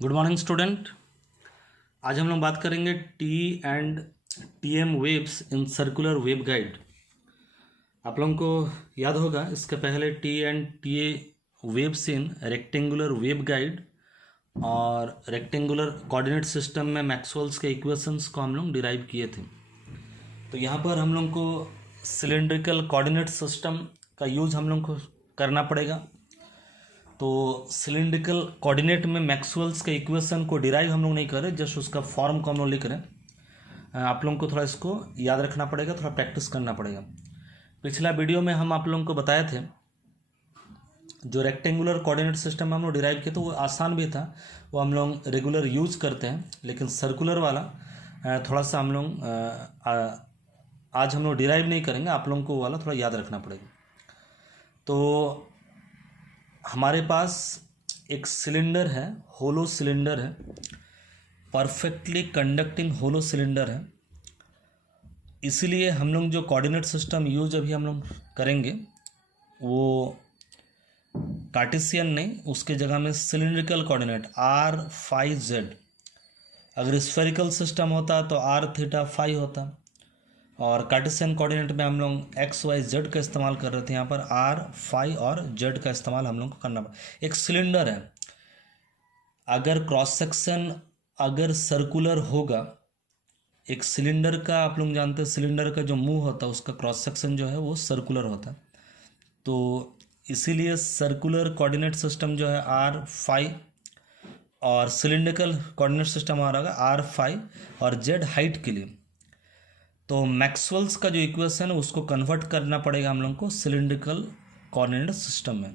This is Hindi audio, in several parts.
Good morning student. आज हम लोग बात करेंगे T and T M waves in circular wave guide. आप लोगों को याद होगा इसके पहले T and T A waves in rectangular wave guide और रेक्टेंगुलर कोऑर्डिनेट सिस्टम में मैक्सवेल्स के इक्वेशंस को हम लोग डिराइव किए थे। तो यहाँ पर हम लोग को सिलेंड्रिकल कोऑर्डिनेट सिस्टम का यूज हम लोग को करना पड़ेगा। तो सिलिंड्रिकल कोऑर्डिनेट में मैक्सवेल्स के इक्वेशन को डिराइव हम लोग नहीं करें, जस्ट उसका फॉर्म को हम लोग लिख रहे हैं। आप लोगों को थोड़ा इसको याद रखना पड़ेगा, थोड़ा प्रैक्टिस करना पड़ेगा। पिछला वीडियो में हम आप लोगों को बताए थे जो रेक्टेंगुलर कोऑर्डिनेट सिस्टम हम लोग डिराइव किए तो वो आसान भी था, वो हम लोग रेगुलर यूज करते हैं। लेकिन सर्कुलर वाला थोड़ा सा हम लोग आज हम लोग डिराइव नहीं करेंगे, आप लोगों को वो वाला थोड़ा याद रखना पड़ेगा। तो हमारे पास एक सिलेंडर है, होलो सिलेंडर है, परफेक्टली कंडक्टिंग होलो सिलेंडर है। इसीलिए हम लोग जो कोऑर्डिनेट सिस्टम यूज अभी हम लोग करेंगे वो कार्टेशियन नहीं, उसके जगह में cylindrical coordinate r phi z। अगर स्फेरिकल सिस्टम होता तो r थीटा फाई होता, और कार्टेशियन कोऑर्डिनेट में हम लोग एक्स वाई जेड का इस्तेमाल कर रहे थे। यहाँ पर आर फाई और जेड का इस्तेमाल हम लोग को करना पड़ा। एक सिलेंडर है, अगर क्रॉस सेक्शन अगर सर्कुलर होगा, एक सिलेंडर का आप लोग जानते हैं सिलेंडर का जो मुंह होता है उसका क्रॉस सेक्शन जो है वो सर्कुलर होता है। तो इसीलिए सर्कुलर कोऑर्डिनेट सिस्टम जो है आर फाई, और सिलिंड्रिकल कोऑर्डिनेट सिस्टम हमारा होगा आर फाई और जेड हाइट के लिए। तो मैक्सवेल्स का जो इक्वेशन है उसको कन्वर्ट करना पड़ेगा हम लोग को सिलिंड्रिकल कोऑर्डिनेट सिस्टम में।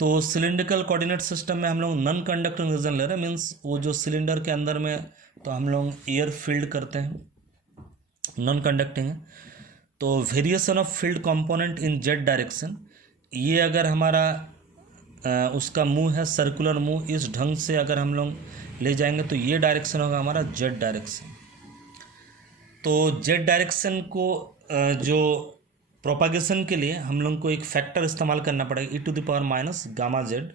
तो सिलिंड्रिकल कोऑर्डिनेट सिस्टम में हम लोग नॉन कंडक्टिंग रीजन ले रहे हैं, मीन्स वो जो सिलेंडर के अंदर में तो हम लोग एयर फील्ड करते हैं, नॉन कंडक्टिंग है। तो variation of field component in Z direction, ये अगर हमारा उसका मुंह है सर्कुलर मुंह, इस ढंग से अगर हम लोग ले जाएंगे तो ये डायरेक्शन होगा हमारा जेड डायरेक्शन। तो जेड डायरेक्शन को जो प्रोपागेशन के लिए हम लोग को एक फैक्टर इस्तेमाल करना पड़ेगा, e to the power minus gamma Z.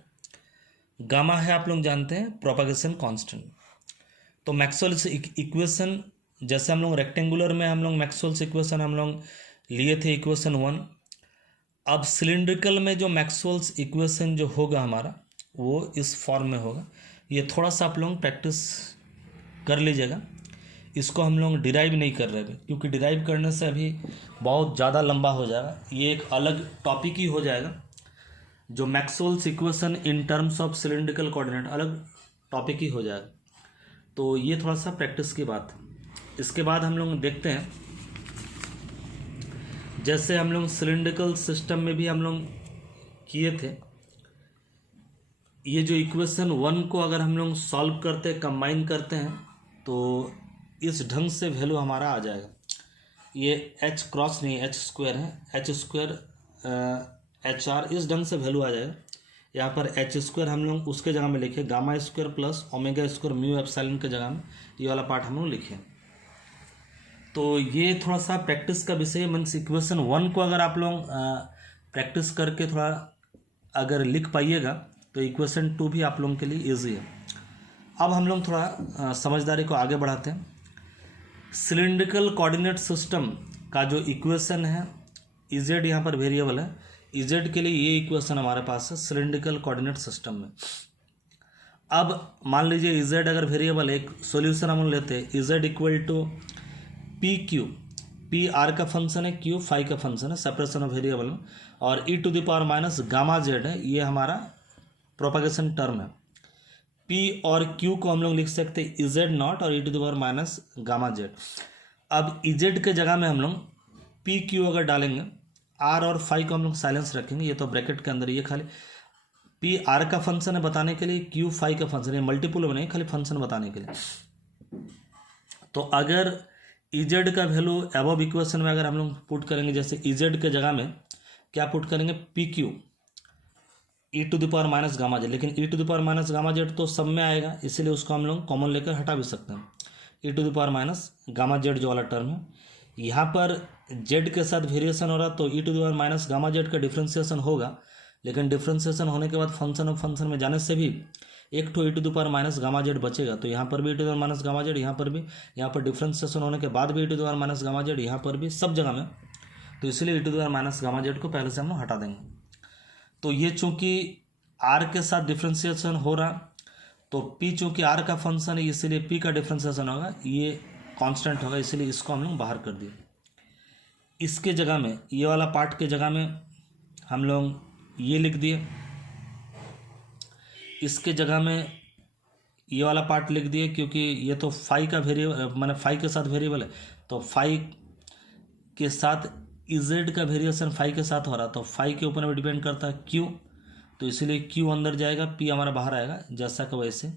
Gamma है आप लोग जानते हैं प्रोपागेशन कांस्टेंट। तो मैक्सवेल्स इक्वेशन जैसे हम लोग रेक्टेंगुलर में हम लोग मैक्सवेल्स इक्वेशन हम लोग लिए थे इक्वेशन 1। अब सिलिंड्रिकल में जो मैक्सवेल्स इक्वेशन जो होगा हमारा वो इस फॉर्म में होगा। ये थोड़ा सा आप लोग प्रैक्टिस कर लीजिएगा। इसको हम लोग डिराइव नहीं कर रहे हैं क्योंकि डिराइव करने से अभी बहुत ज़्यादा लंबा हो जाएगा, ये एक अलग टॉपिक ही हो जाएगा। जो Maxwell's equation in terms of cylindrical coordinate अलग टॉपिक ही हो जाएगा। तो ये थोड़ा सा प्रैक्टिस की बात है। इसके बाद हम लोग देखते हैं, जैसे हम लोग सिलिंड्रिकल सिस्टम में भी हम लोग किए थे, ये जो इक्वेशन 1 को अगर हम लोग सॉल्व करते कंबाइन करते हैं तो इस ढंग से वैल्यू हमारा आ जाएगा। ये एच क्रॉस नहीं एच स्क्वायर है, एच स्क्वायर एच आर, इस ढंग से वैल्यू आ जाएगा। यहाँ पर एच स्क्वायर हम लोग उसके जगह में लिखे gamma square plus omega square mu epsilon के जगह में ये वाला पार्ट हम लोग लिखे। तो ये थोड़ा सा प्रैक्टिस का विषय, मीन्स इक्वेशन 1 को अगर आप लोग प्रैक्टिस करके थोड़ा अगर लिख पाइएगा तो इक्वेशन 2 भी आप लोगों के लिए ईजी है। अब हम लोग थोड़ा समझदारी को आगे बढ़ाते हैं। सिलिंड्रिकल कोऑर्डिनेट सिस्टम का जो इक्वेशन है, इजेड यहाँ पर वेरिएबल है, इजेड के लिए ये इक्वेशन हमारे पास है सिलिंड्रिकल कोऑर्डिनेट सिस्टम में। अब मान लीजिए इजेड अगर वेरिएबल, एक सॉल्यूशन हम लेते हैं, E z equal to P Q, P R का फंक्शन है, क्यू फाई का फंक्शन है, सेपरेशन ऑफ वेरिएबल, और e to the power minus gamma z है, ये हमारा प्रोपागेशन टर्म है। P और Q को हम लोग लिख सकते हैं इजेड नॉट और e to the power minus gamma z. अब इजेड के जगह में हम लोग पी क्यू अगर डालेंगे, आर और फाई को हम लोग साइलेंस रखेंगे, ये तो ब्रैकेट के अंदर, ये खाली पी आर का फंक्शन है बताने के लिए, क्यू फाई का फंक्शन है, मल्टीपल बने खाली फंक्शन बताने के लिए। तो अगर इजेड का वैल्यू अबव इक्वेशन में अगर हम लोग पुट करेंगे, जैसे इजेड के जगह में क्या पुट करेंगे, P Q e to the power minus gamma z, लेकिन e to the power minus gamma z तो सब में आएगा, इसीलिए उसको हम लोग कॉमन लेकर हटा भी सकते हैं। E to the power minus gamma z जो वाला टर्म है, यहाँ पर जेड के साथ वेरिएशन हो रहा तो e to the power minus gamma z का डिफ्रेंसिएशन होगा, लेकिन डिफ्रेंसिएशन होने के बाद फंक्शन ऑफ फंक्शन में जाने से भी एक तो e⁻⁻γz बचेगा, तो यहाँ पर भी e⁻⁻γz, यहाँ पर भी, यहाँ पर डिफ्रेंसिएशन होने के बाद भी e⁻⁻γz, यहाँ पर भी, सब जगह में, तो इसलिए e⁻⁻γz को पहले से हम लोग हटा देंगे। तो ये चूंकि r के साथ डिफ्रेंसिएशन हो रहा, तो p चूंकि r का फंक्शन है इसलिए p का डिफ्रेंसिएशन होगा, ये कांस्टेंट होगा, इसलिए इसको हम लोग बाहर कर दिए। इसके जगह में, ये वाला पार्ट के जगह में हम लोग ये लिख दिए, इसके जगह में ये वाला पार्ट लिख दिए, क्योंकि ये तो फाई का वेरिएबल, माने फाई के साथ वेरिएबल है, तो फाई के साथ इजेड का वेरिएशन फाई के साथ हो रहा, तो फाई के ऊपर में डिपेंड करता है क्यू, तो इसलिए क्यू अंदर जाएगा, पी हमारा बाहर आएगा, जैसा कि वैसे।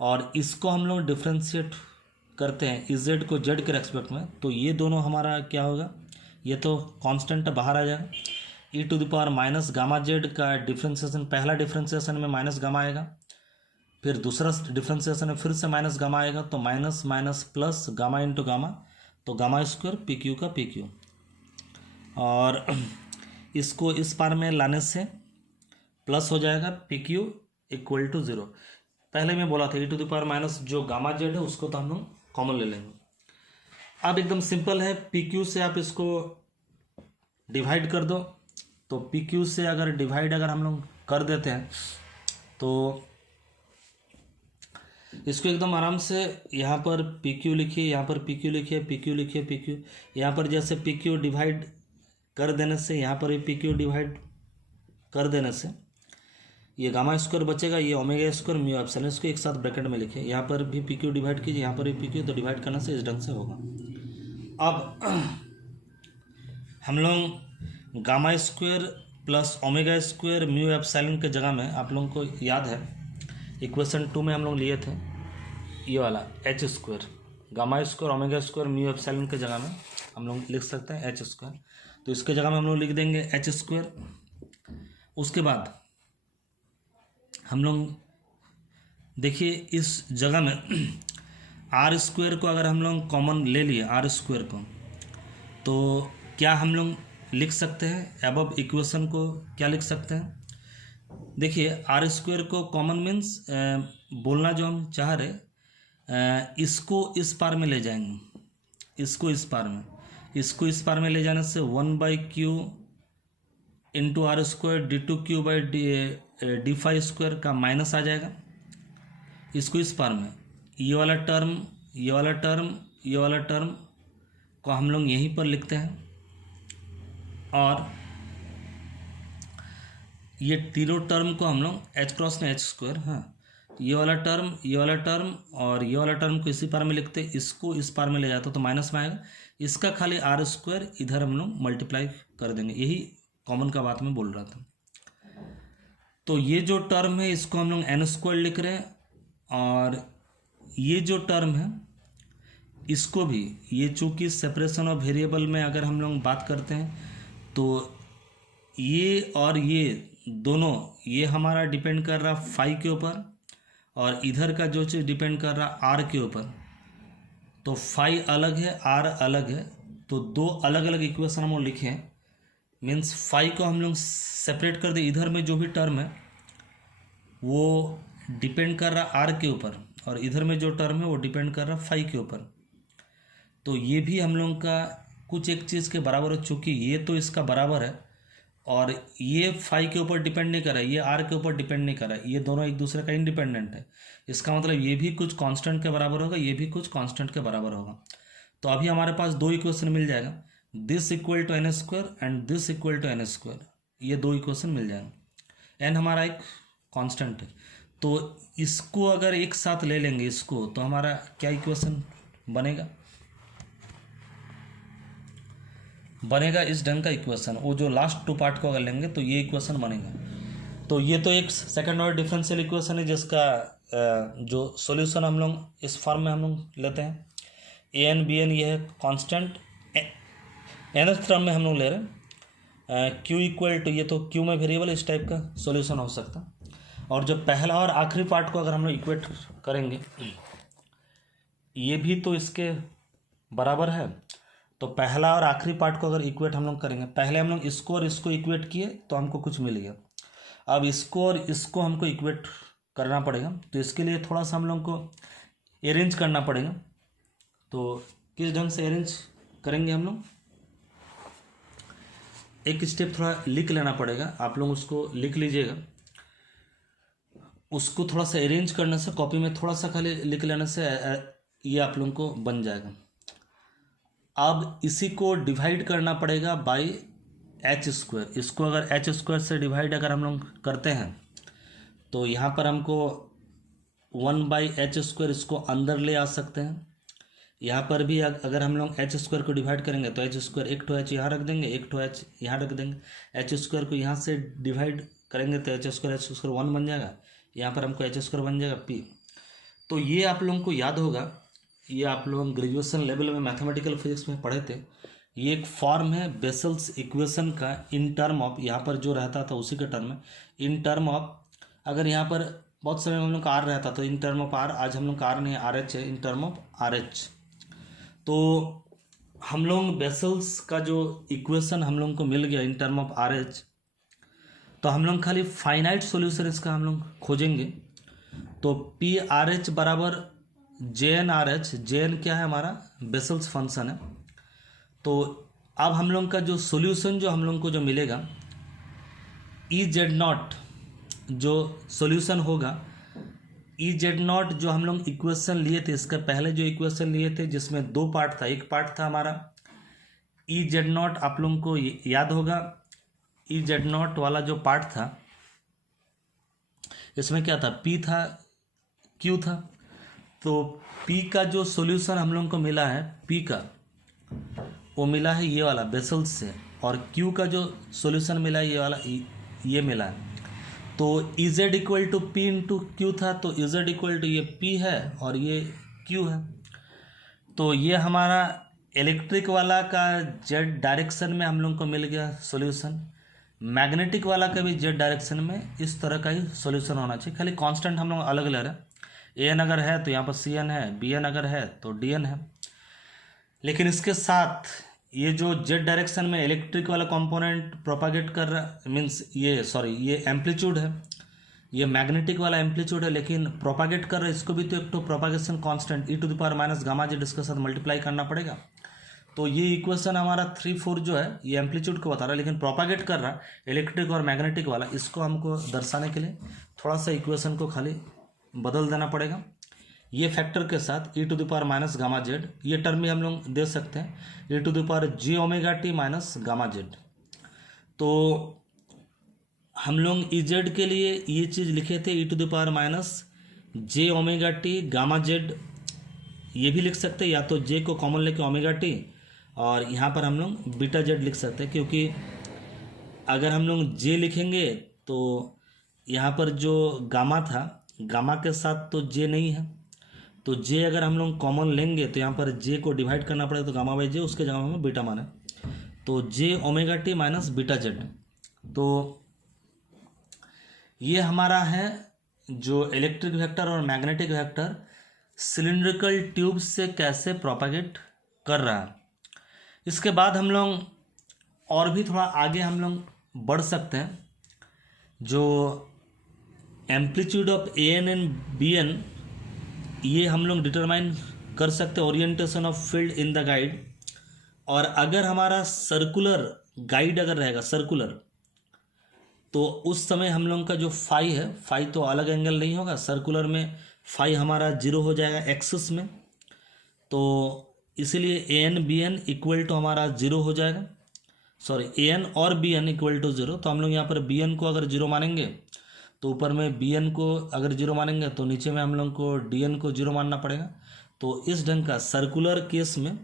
और इसको हम लोग डिफ्रेंशिएट करते हैं इजेड को जेड के रेस्पेक्ट में, तो ये दोनों हमारा क्या होगा, ये तो कांस्टेंट बाहर आ जाएगा। e⁻⁻γz का डिफ्रेंसिएशन, पहला डिफ्रेंसिएशन में माइनस गामा आएगा, फिर दूसरा डिफ्रेंसिएशन में फिर से माइनस गामा आएगा, तो minus minus plus gamma into gamma, तो गामा स्क्वायर पी क्यू का पी क्यू। और इसको इस पार में लाने से प्लस हो जाएगा पी क्यू इक्वल टू 0। पहले मैं बोला था e⁻⁻ जो गामा जेड है उसको तो हम लोग कॉमन ले लेंगे। अब एकदम सिंपल है, पी क्यू से आप इसको डिवाइड कर दो, तो पी क्यू से अगर डिवाइड अगर हम लोग कर देते हैं तो इसको एकदम आराम से यहाँ पर पी क्यू लिखिए, यहाँ पर पी क्यू लिखिए, पी क्यू लिखिए, पी क्यू, यहाँ पर जैसे पी क्यू डिवाइड कर देने से यहाँ पर भी पी क्यू डिवाइड कर देने से ये गामा स्क्वायर बचेगा, ये ओमेगा स्क्वायर म्यू एप्सिलॉन, इसको एक साथ ब्रैकेट में लिखिए, यहाँ पर भी पी क्यू डिवाइड कीजिए, यहाँ पर भी पी क्यू, तो डिवाइड करने से इस ढंग से होगा। अब हम लोग gamma square plus omega square mu epsilon के जगह में, आप लोगों को याद है इक्वेशन 2 में हम लोग लिए थे ये वाला H square, gamma square omega square mu epsilon के जगह में हम लोग लिख सकते हैं एच स्क्वायर, तो इसके जगह में हम लोग लिख देंगे एच स्क्वायर। उसके बाद हम लोग देखिए इस जगह में आर स्क्वायर को अगर हम लोग कॉमन ले लिए आर स्क्वायर को, तो क्या हम लोग लिख सकते हैं अबव इक्वेशन को, क्या लिख सकते हैं? देखिए आर स्क्वायर को कॉमन मीन्स बोलना जो हम चाह रहे, इसको इस पार में ले जाएंगे, इसको इस पार में, इसको इस पार में ले जाने से 1/q into R square d2q/d D square का माइनस आ जाएगा, इसको इस पार में, ये वाला टर्म, ये वाला टर्म, ये वाला टर्म को हम लोग यहीं पर लिखते हैं, और ये तीनों टर्म को हम लोग h क्रॉस में h स्क्वायर, हाँ ये वाला टर्म, ये वाला टर्म और ये वाला टर्म को इसी पार में लिखते, इसको इस पार में ले जाते तो माइनस में आएगा, इसका खाली आर स्क्वायर इधर हम लोग मल्टीप्लाई कर देंगे, यही कॉमन का बात मैं बोल रहा था। तो ये जो टर्म है इसको हम लोग एन स्क्वायर लिख रहे हैं, और ये जो टर्म है इसको भी, ये चूँकि सेपरेशन ऑफ वेरिएबल में अगर हम लोग बात करते हैं तो ये और ये दोनों, ये हमारा डिपेंड कर रहा फाई के ऊपर, और इधर का जो चीज़ डिपेंड कर रहा आर के ऊपर, तो फाई अलग है आर अलग है, तो दो अलग अलग इक्वेशन हम लोग लिखे हैं, मीन्स फाई को हम लोग सेपरेट कर दे, इधर में जो भी टर्म है वो डिपेंड कर रहा आर के ऊपर, और इधर में जो टर्म है वो डिपेंड कर रहा फाई के ऊपर, तो ये भी हम लोग का कुछ एक चीज़ के बराबर है, चूँकि ये तो इसका बराबर है और ये फाई के ऊपर डिपेंड नहीं कर रहा है, ये आर के ऊपर डिपेंड नहीं कर रहा है, ये दोनों एक दूसरे का इंडिपेंडेंट है, इसका मतलब ये भी कुछ कांस्टेंट के बराबर होगा, ये भी कुछ कांस्टेंट के बराबर होगा। तो अभी हमारे पास दो इक्वेशन मिल जाएगा, this equal to N square and this equal to N square, ये दो इक्वेशन मिल जाएगा। एन हमारा एक कांस्टेंट है, तो इसको अगर एक साथ ले लेंगे इसको, तो हमारा क्या इक्वेशन बनेगा, बनेगा इस ढंग का इक्वेशन, वो जो लास्ट टू पार्ट को अगर लेंगे तो ये इक्वेशन बनेगा। तो ये तो एक सेकंड ऑर्डर डिफरेंशियल इक्वेशन है जिसका जो सॉल्यूशन हम लोग इस फॉर्म में हम लोग लेते हैं, ए एन बी एन, ये है कांस्टेंट, nth टर्म में हम लोग ले रहे हैं q इक्वल टू, ये तो q में वेरिएबल, इस टाइप का सॉल्यूशन हो सकता है। और जो पहला और आखिरी पार्ट को अगर हम लोग इक्वेट करेंगे, ये भी तो इसके बराबर है, तो पहला और आखिरी पार्ट को अगर इक्वेट हम लोग करेंगे, पहले हम लोग इसको और इसको इक्वेट किए तो हमको कुछ मिल गया, अब इसको और इसको हमको इक्वेट करना पड़ेगा। तो इसके लिए थोड़ा सा हम लोग को अरेंज करना पड़ेगा। तो किस ढंग से अरेंज करेंगे हम लोग, एक स्टेप थोड़ा लिख लेना पड़ेगा, आप लोग उसको लिख लीजिएगा। उसको थोड़ा सा अरेंज करने से, कॉपी में थोड़ा सा खाली लिख लेने से ये आप लोगों को बन जाएगा। अब इसी को डिवाइड करना पड़ेगा बाई एच स्क्वायर। इसको अगर एच स्क्वायर से डिवाइड अगर हम लोग करते हैं तो यहाँ पर हमको 1/h², इसको अंदर ले आ सकते हैं। यहाँ पर भी अगर हम लोग एच स्क्वायर को डिवाइड करेंगे तो एच स्क्वायर, एक ठो एच यहाँ रख देंगे, एक ठो एच यहाँ रख देंगे। एच स्क्वायर को यहाँ से डिवाइड करेंगे तो एच स्क्वायर 1 बन जाएगा। यहाँ पर हमको एच स्क्वायर बन जाएगा पी। तो ये आप लोगों को याद होगा, ये आप लोग ग्रेजुएशन लेवल में मैथमेटिकल फिजिक्स में पढ़े थे। ये एक फॉर्म है बेसल्स इक्वेशन का इन टर्म ऑफ, यहाँ पर जो रहता था उसी के टर्म में, इन टर्म ऑफ, अगर यहाँ पर बहुत समय में हम लोग का आर रहता तो इन टर्म ऑफ आर, आज हम लोग का आर नहीं आर एच है, in term of R H. तो हम लोग बेसल्स का जो इक्वेशन हम लोग को मिल गया in term of R H, तो हम लोग खाली फाइनाइट सॉल्यूशन इसका हम लोग खोजेंगे। तो पी आर एच बराबर J N R H, J N क्या है हमारा बेसल्स फंक्शन है। तो अब हम लोग का जो सॉल्यूशन जो हम लोग को जो मिलेगा, ई जेड नॉट जो सॉल्यूशन होगा, ई जेड नॉट जो हम लोग इक्वेशन लिए थे, इसका पहले जो इक्वेशन लिए थे जिसमें दो पार्ट था, एक पार्ट था हमारा ई जेड नॉट, आप लोगों को याद होगा ई जेड नॉट वाला जो पार्ट था, इसमें क्या था, पी था क्यू था। तो पी का जो सॉल्यूशन हम लोगों को मिला है, पी का वो मिला है ये वाला बेसल्स से, और क्यू का जो सॉल्यूशन मिला है ये वाला, ये मिला है। तो E Z equal to P into Q था, तो इजेड इक्वल टू ये पी है और ये क्यू है। तो ये हमारा इलेक्ट्रिक वाला का जेड डायरेक्शन में हम लोग को मिल गया सॉल्यूशन। मैग्नेटिक वाला का भी जेड डायरेक्शन में इस तरह का ही सॉल्यूशन होना चाहिए, खाली कांस्टेंट हम लोग अलग ले रहे हैं। ए एन अगर है तो यहाँ पर सी एन है, बी एन अगर है तो डी एन है। लेकिन इसके साथ ये जो जेड डायरेक्शन में इलेक्ट्रिक वाला कंपोनेंट प्रोपागेट कर रहा, मीन्स ये एम्पलीट्यूड है, ये मैग्नेटिक वाला एम्पलीट्यूड है, लेकिन प्रोपागेट कर रहा है, इसको भी तो एक तो propagation constant E to the power minus gamma Z इसके साथ मल्टीप्लाई करना पड़ेगा। तो ये इक्वेशन हमारा 3-4 जो है ये एम्पलीट्यूड को बता रहा है, लेकिन प्रोपागेट कर रहा है इलेक्ट्रिक और मैग्नेटिक वाला, इसको हमको दर्शाने के लिए थोड़ा सा इक्वेशन को खाली बदल देना पड़ेगा। ये फैक्टर के साथ e to the power minus gamma z, ये टर्म भी हम लोग दे सकते हैं, e to the power j omega t minus gamma z. तो हम लोग ई जेड के लिए ये चीज़ लिखे थे, e to the power minus j omega t gamma z, ये भी लिख सकते हैं, या तो जे को कॉमन लेके ओमेगा टी, और यहाँ पर हम लोग बीटा जेड लिख सकते हैं। क्योंकि अगर हम लोग जे लिखेंगे तो यहाँ पर जो गामा था, गामा के साथ तो जे नहीं है, तो जे अगर हम लोग कॉमन लेंगे तो यहाँ पर जे को डिवाइड करना पड़ेगा, तो गामा बाई जे, उसके जगह हमें बीटा माने, तो j omega t minus beta z. तो ये हमारा है जो इलेक्ट्रिक वेक्टर और मैग्नेटिक वेक्टर सिलिंड्रिकल ट्यूब से कैसे प्रोपागेट कर रहा है। इसके बाद हम लोग और भी थोड़ा आगे हम लोग बढ़ सकते हैं, जो amplitude of A N and B N, ये हम लोग डिटरमाइन कर सकते हैं, orientation of field in the guide. और अगर हमारा सर्कुलर गाइड अगर रहेगा सर्कुलर, तो उस समय हम लोग का जो फाई है, फाई तो अलग एंगल नहीं होगा, सर्कुलर में फाई हमारा 0 हो जाएगा एक्सिस में, तो इसीलिए a n b n equal to हमारा 0 हो जाएगा, सॉरी ए एन और बी एन इक्वल टू 0। तो हम लोग यहाँ पर बी एन को अगर 0 मानेंगे तो ऊपर में बी एन को अगर 0 मानेंगे तो नीचे में हम लोग को डी एन को 0 मानना पड़ेगा। तो इस ढंग का सर्कुलर केस में,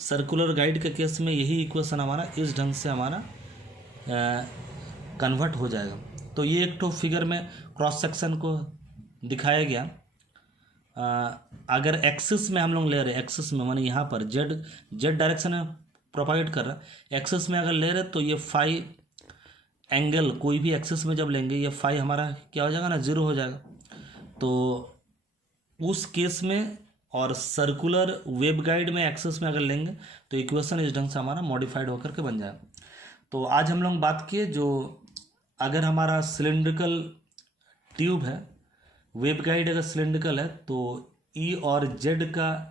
सर्कुलर गाइड के केस में यही इक्वेशन हमारा इस ढंग से हमारा कन्वर्ट हो जाएगा। तो ये एक तो फिगर में क्रॉस सेक्शन को दिखाया गया। अगर एक्सिस में हम लोग ले रहे, एक्सिस में माने यहाँ पर जेड डायरेक्शन में प्रोपागेट कर रहा है, एक्सिस में अगर ले रहे तो ये फाई एंगल कोई भी एक्सिस में जब लेंगे ये फाई हमारा क्या हो जाएगा ना, 0 हो जाएगा। तो उस केस में और सर्कुलर वेब गाइड में एक्सिस में अगर लेंगे तो इक्वेशन इस ढंग से हमारा मॉडिफाइड होकर के बन जाएगा। तो आज हम लोग बात किए जो अगर हमारा सिलिंड्रिकल ट्यूब है वेवगाइड अगर सिलेंड्रिकल है तो ई और जेड का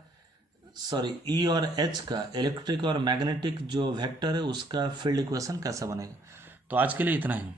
ई और एच का इलेक्ट्रिक और मैग्नेटिक जो वेक्टर है उसका फील्ड इक्वेशन कैसा बनेगा। तो आज के लिए इतना ही।